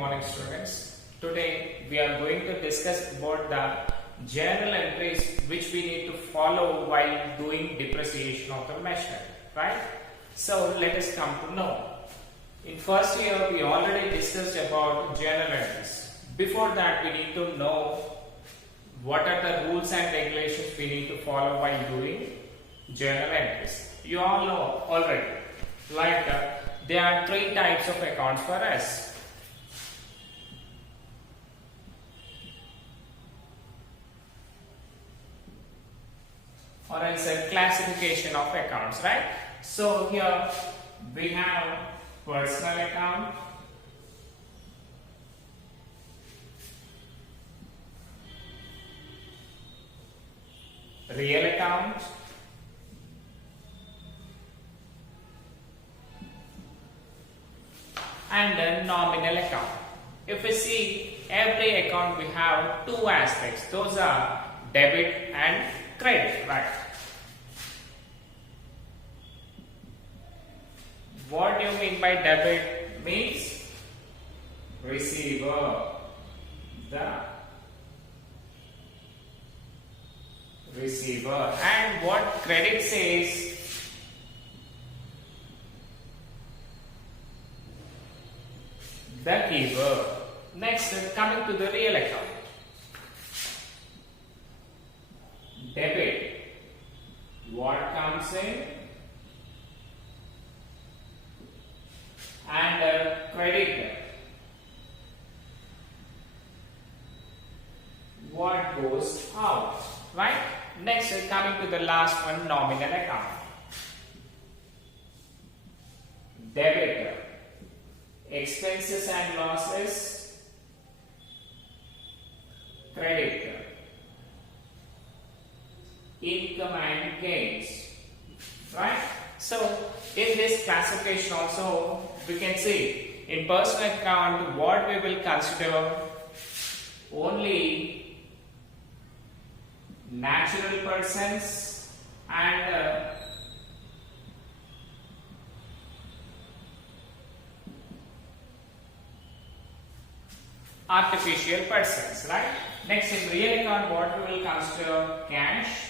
morning students. Today we are going to discuss about the journal entries which we need to follow while doing depreciation of the machinery, right? So let us come to know. In first year we already discussed about journal entries. Before that we need to know what are the rules and regulations we need to follow while doing journal entries. You all know already. Like there are three types of accounts for us. Or else a classification of accounts, right? So here we have personal account, real account, and a nominal account. If we see every account we have two aspects, those are debit and credit, right? What do you mean by debit? Means receiver, the receiver, and what credit says the giver. Next, coming to the real account. Debit, what comes in, and credit, what goes out, right? Next, coming to the last one, nominal account. Debit, expenses and losses, credit, income and gains, right? So in this classification also we can see in personal account what we will consider only natural persons and artificial persons, right? Next, in real account what we will consider cash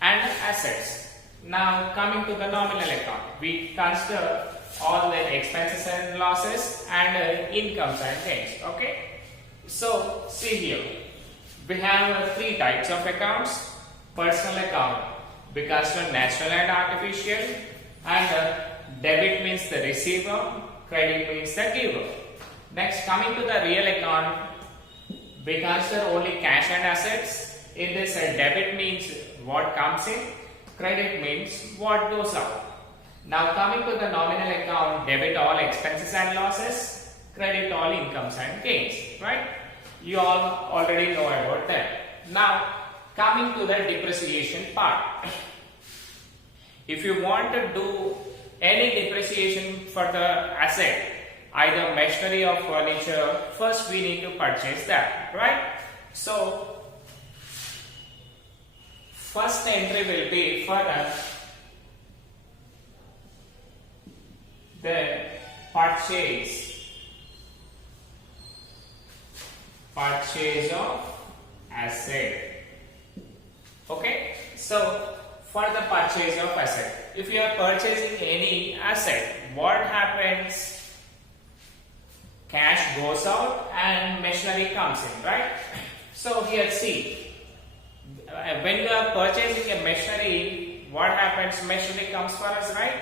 and assets. Now coming to the nominal account, we consider all the expenses and losses and incomes and gains. Okay, so see here we have three types of accounts. Personal account we consider natural and artificial, and debit means the receiver, credit means the giver. Next, coming to the real account, we consider only cash and assets. In this, debit means what comes in, credit means what goes out. Now coming to the nominal account, debit all expenses and losses, credit all incomes and gains, right? You all already know about that. Now coming to the depreciation part. If you want to do any depreciation for the asset, either machinery or furniture, first we need to purchase that, right? So first entry will be for the purchase of asset. Okay, so for the purchase of asset, if you are purchasing any asset, what happens? Cash goes out and machinery comes in, right? So here see, when you are purchasing a machinery, what happens? Machinery comes for us, right?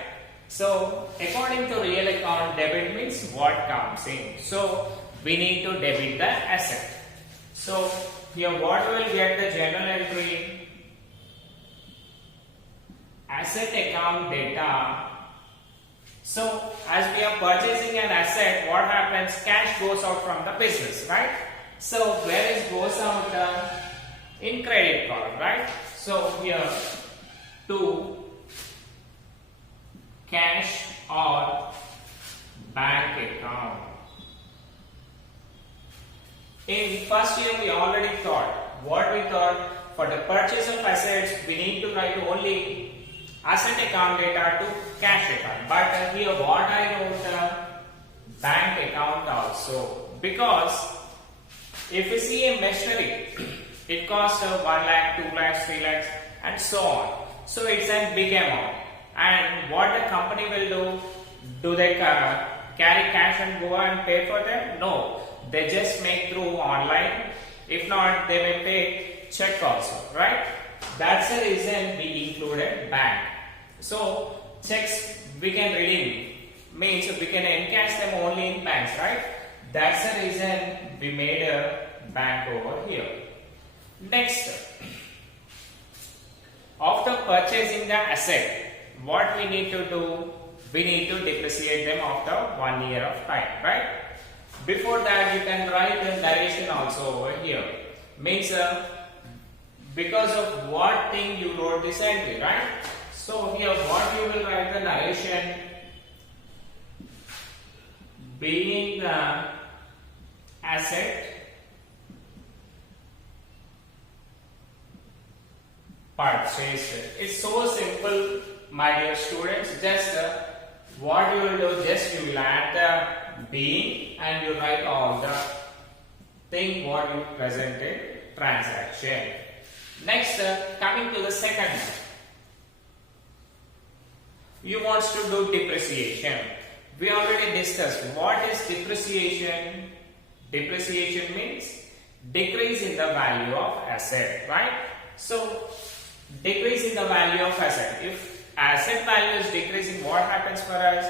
So according to real account, debit means what comes in. So we need to debit the asset. So here what will get the journal entry? Asset account data. So as we are purchasing an asset, what happens? Cash goes out from the business, right? So where it goes out? In credit column, right? So here to cash or bank account. In first year we already thought, what we thought, for the purchase of assets we need to write only asset account data to cash account. But here what I wrote bank account also, because if you see a machinery, it costs 1 lakh, 2 lakhs, 3 lakhs and so on. So it's a big amount. And what the company will do they carry cash and go and pay for them? No, they just make through online. If not, they will take check also, right? That's the reason we included bank. So checks we can redeem, means we can encash them only in banks, right? That's the reason we made a bank over here. Next, after purchasing the asset, what we need to do? We need to depreciate them after 1 year of time, right? Before that, you can write the narration also over here. Means because of what thing you wrote this entry, right? So here what you will write the narration, being the asset purchased. It's so simple, my dear students. Just what you will do, just you will add the being and you write all the thing what you presented transaction. Next, coming to the second one, you want to do depreciation. We already discussed what is depreciation. Depreciation means decrease in the value of asset, right? So decrease in the value of asset. If asset value is decreasing, what happens for us?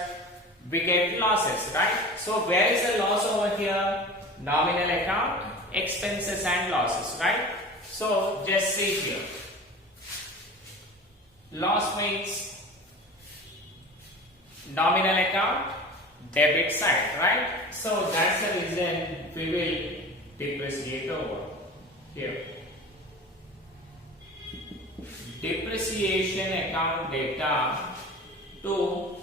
We get losses, right? So where is the loss over here? Nominal account, expenses and losses, right? So just see here. Loss means nominal account, debit side, right? So that's the reason we will depreciate over here. Depreciation account data to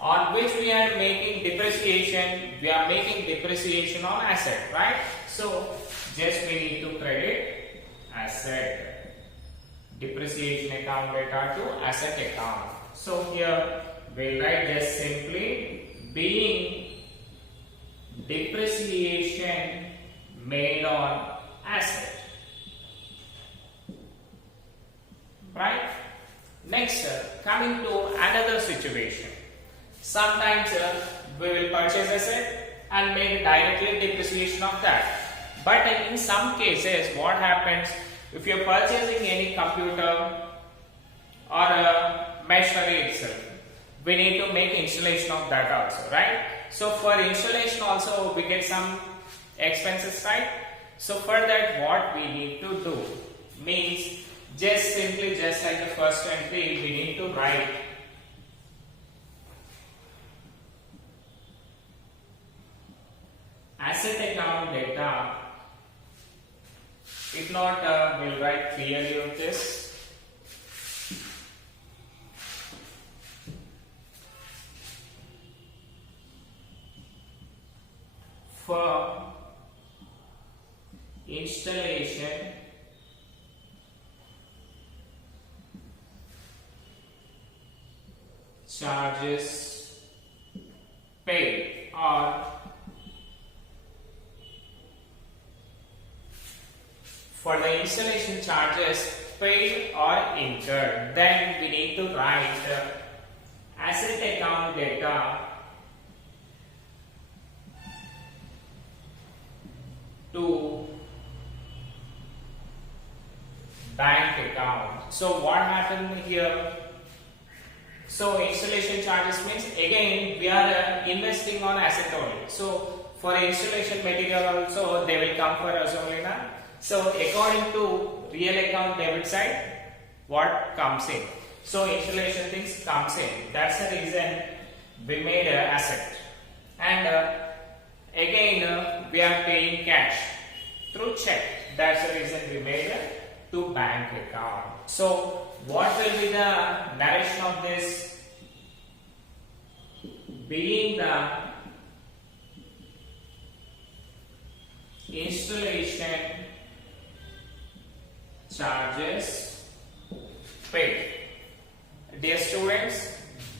on which we are making depreciation. We are making depreciation on asset, right? So just we need to credit asset. Depreciation account data to asset account. So here we write just simply being depreciation made on asset, right? Next, coming to another situation. Sometimes we will purchase asset and make directly depreciation of that. But in some cases, what happens if you are purchasing any computer or a machinery itself? We need to make installation of that also, right? So for installation also we get some expenses, right? So for that what we need to do means just simply just like the first entry we need to write asset account data. If not, we'll write clearly of this. For installation charges paid or for the installation charges paid or incurred, then we need to write asset account data to bank account. So what happened here? So installation charges means again we are investing on asset only. So for installation material also they will come for us only now. So according to real account debit side, what comes in? So installation things comes in. That's the reason we made an asset. And again we are paying cash through check. That's the reason we made it to bank account. So what will be the narration of this? Being the installation charges paid. dear students,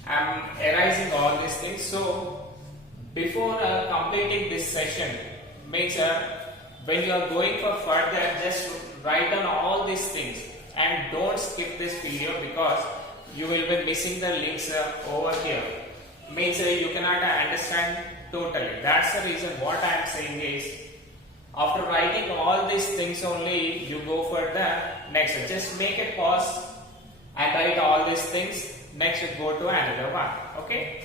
I'm erasing all these things. So before completing this session, makes when you are going for further, just write down all these things and don't skip this video because you will be missing the links over here. Means you cannot understand totally. That's the reason what I am saying is, after writing all these things only, you go for the next. Just make a pause and write all these things. Next, go to another one. Okay.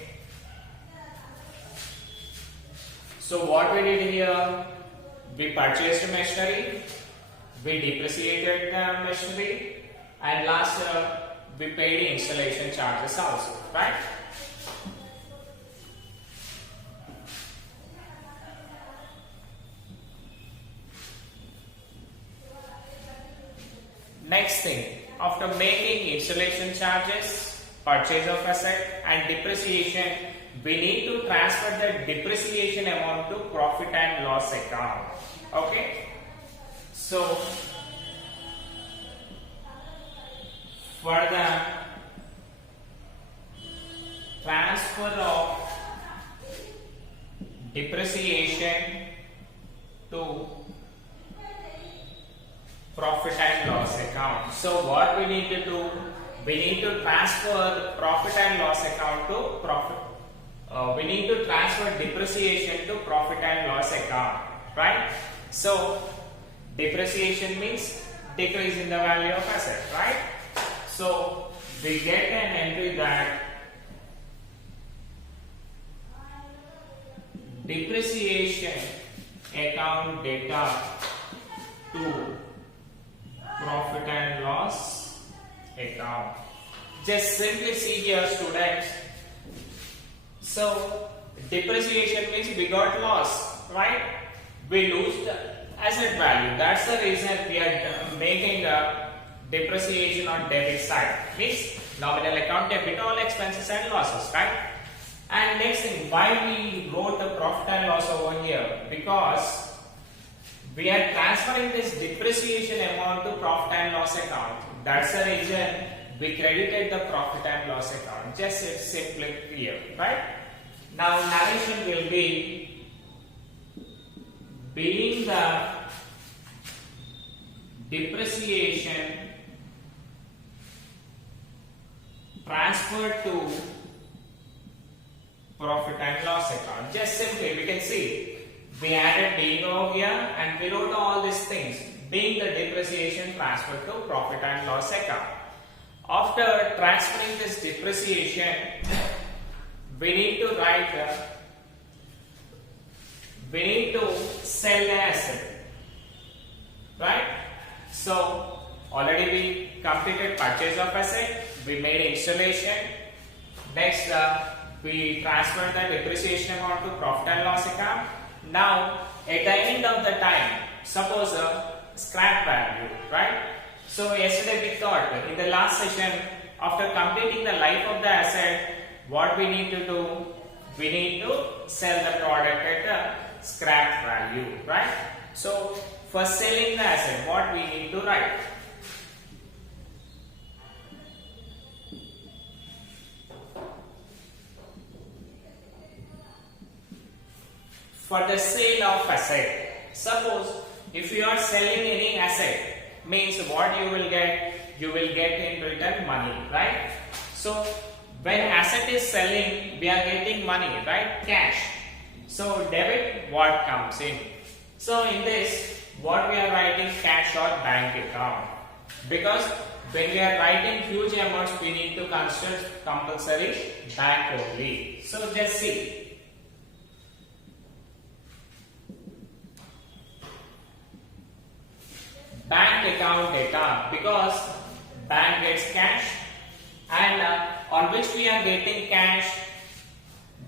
So what we did here, we purchased machinery, we depreciated the machinery, and last we paid installation charges also, right? Next thing, after making installation charges, purchase of asset and depreciation, we need to transfer the depreciation amount to profit and loss account. Okay. So for the transfer of depreciation to profit and loss account. So what we need to do, we need to transfer profit and loss account to profit. We need to transfer depreciation to profit and loss account, right? So depreciation means decrease in the value of asset, right? So we get an entry that depreciation account data to profit and loss account. Just simply see here, students. So depreciation means we got loss, right? We lose the asset value. That's the reason we are making a depreciation on debit side. Means nominal account debit all expenses and losses, right? And next thing, why we wrote the profit and loss over here? Because we are transferring this depreciation amount to profit and loss account. That's the reason we credited the profit and loss account. Just it's simply clear, right? Now narration will be being the depreciation transferred to profit and loss account. Just simply we can see we added being over here and we wrote all these things. Being the depreciation transferred to profit and loss account. After transferring this depreciation, we need to write we need to sell the asset, right? So already we completed purchase of asset, we made installation. Next we transferred the depreciation amount to profit and loss account. Now at the end of the time, suppose scrap value, right? So yesterday we thought in the last session, after completing the life of the asset, what we need to do? We need to sell the product at a scrap value, right? So for selling the asset, what we need to write? For the sale of asset, suppose if you are selling any asset, means what you will get? You will get in return money, right? So when asset is selling, we are getting money, right? Cash. So debit, what comes in? So in this, what we are writing? Cash or bank account. Because when we are writing huge amounts, we need to consider compulsory bank only. So just see. Bank account data, because bank gets cash and on which we are getting cash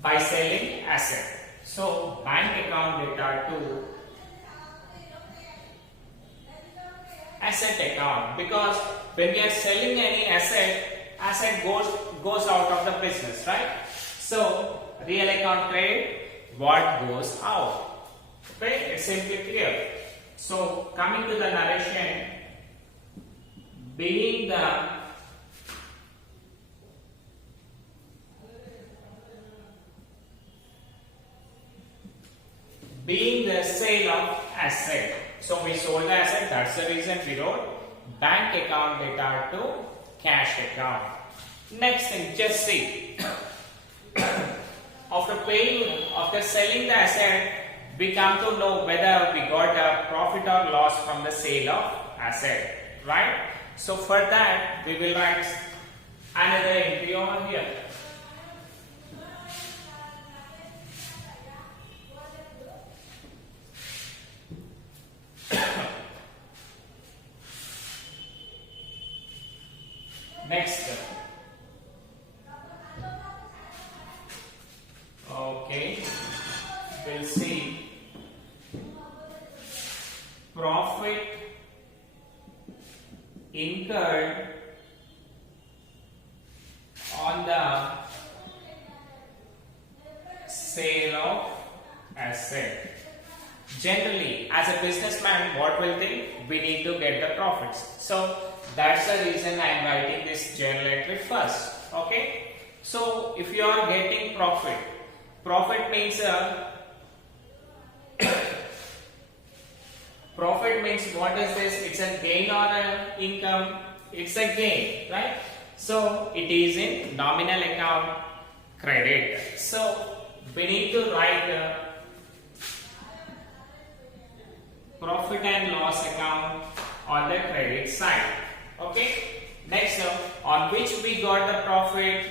by selling asset. So bank account data to asset account, because when we are selling any asset goes out of the business, right? So real account credit, what goes out? Okay, it's simply clear. So coming to the narration, being the being the sale of asset. So we sold the asset, that's the reason we wrote bank account data to cash account. Next thing, just see. After selling the asset, we come to know whether we got a profit or loss from the sale of asset, right? So for that, we will write another entry over here. Next. Okay. We'll see profit incurred on the sale of asset. Generally, as a businessman, what will think? We need to get the profits. So that's the reason I am writing this journal entry first. Okay. So if you are getting profit, profit means profit means what is this? It's a gain or an income? It's a gain, right? So it is in nominal account credit. So we need to write profit and loss account on the credit side. Okay. Next, on which we got the profit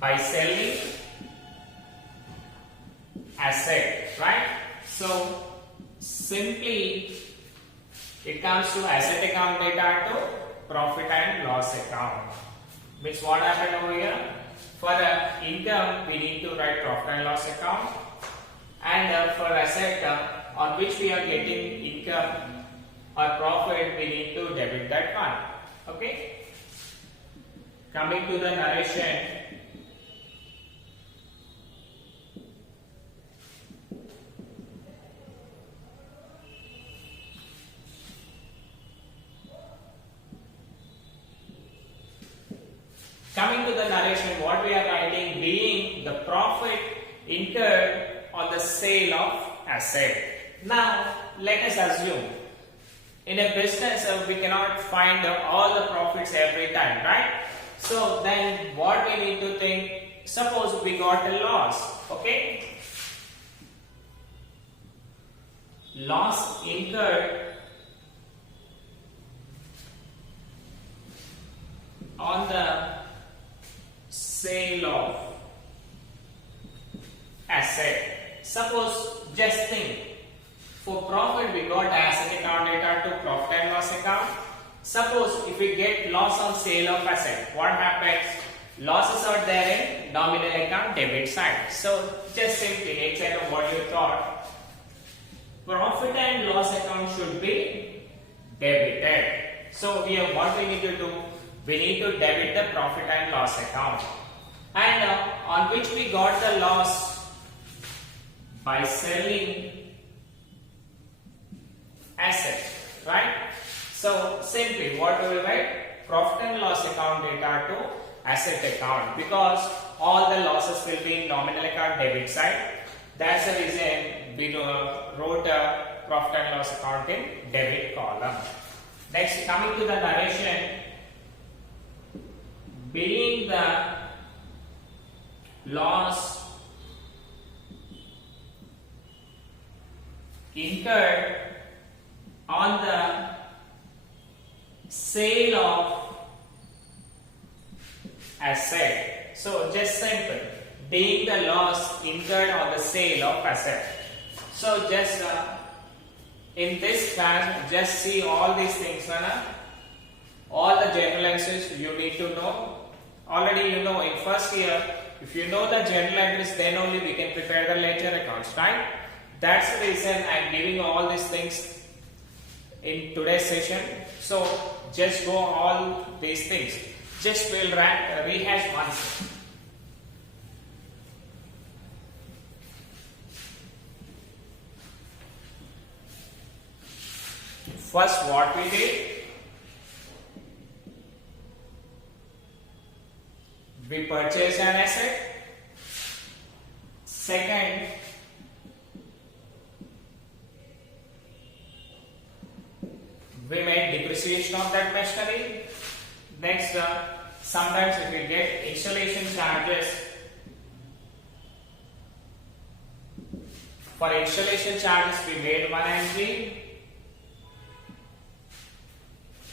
by selling asset, right? So simply it comes to asset account data to profit and loss account. Means what happened over here? For the income, we need to write profit and loss account, and for asset on which we are getting income or profit, we need to debit that one. Okay. Coming to the narration. Coming to the narration, what we are writing being the profit incurred on the sale of asset. Now, let us assume in a business we cannot find all the profits every time, right? So then what we need to think, suppose we got a loss, okay? Loss incurred on the sale of asset. Suppose, just think, for profit we got asset account data to profit and loss account. Suppose if we get loss on sale of asset, what happens? Losses are there in nominal account debit side. So just simply instead of what you thought, profit and loss account should be debited. So here what we need to do, we need to debit the profit and loss account, and on which we got the loss by selling asset, right? So simply what we will write, profit and loss account data to asset account, because all the losses will be in nominal account debit side. That's the reason we wrote a profit and loss account in debit column. Next, coming to the narration, being the loss incurred on the sale of asset. So just simple, being the loss incurred on the sale of asset. So just in this class, just see all these things, all the general entries you need to know. Already you know in first year, if you know the general entries, then only we can prepare the ledger accounts, right? That's the reason I am giving all these things in today's session. So just go all these things. Just we'll rehash once. First, what we did, we purchased an asset. Second, depreciation of that machinery. Next, sometimes we will get installation charges. For installation charges, we made one entry,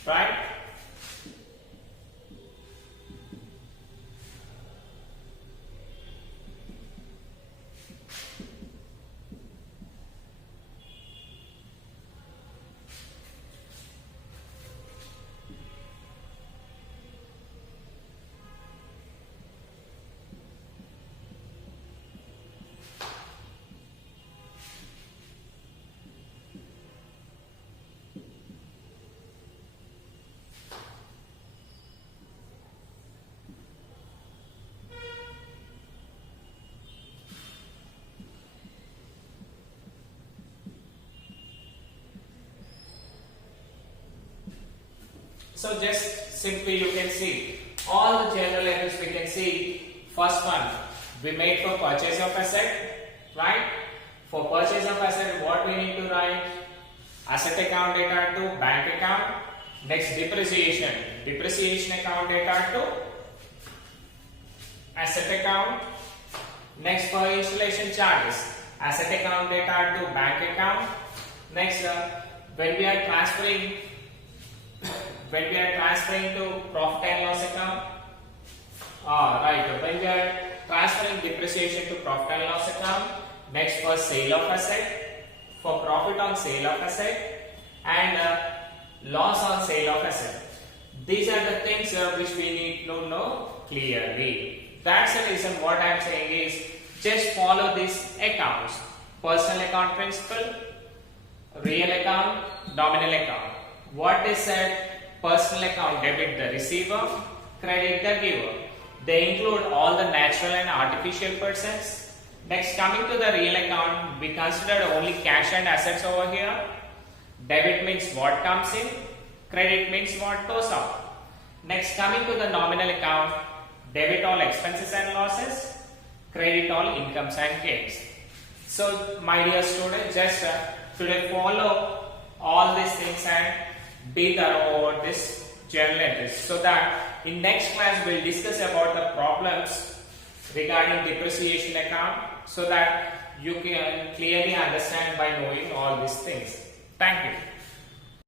right? So just simply you can see all the general entries we can see. First one we made for purchase of asset, right? For purchase of asset, what we need to write? Asset account data to bank account. Next, depreciation. Depreciation account data to asset account. Next, for installation charges, asset account data to bank account. Next, when we are transferring to profit and loss account, when we are transferring depreciation to profit and loss account. Next, for sale of asset, for profit on sale of asset, and loss on sale of asset. These are the things which we need to know clearly. That's the reason what I am saying is just follow these accounts: personal account principal, real account, nominal account. What they said: personal account debit the receiver, credit the giver. They include all the natural and artificial persons. Next, coming to the real account, we considered only cash and assets over here. Debit means what comes in, credit means what goes out. Next, coming to the nominal account, debit all expenses and losses, credit all incomes and gains. So, my dear students, just today follow all these things and be thorough over this journal entries, so that in next class we'll discuss about the problems regarding depreciation account, so that you can clearly understand by knowing all these things. Thank you.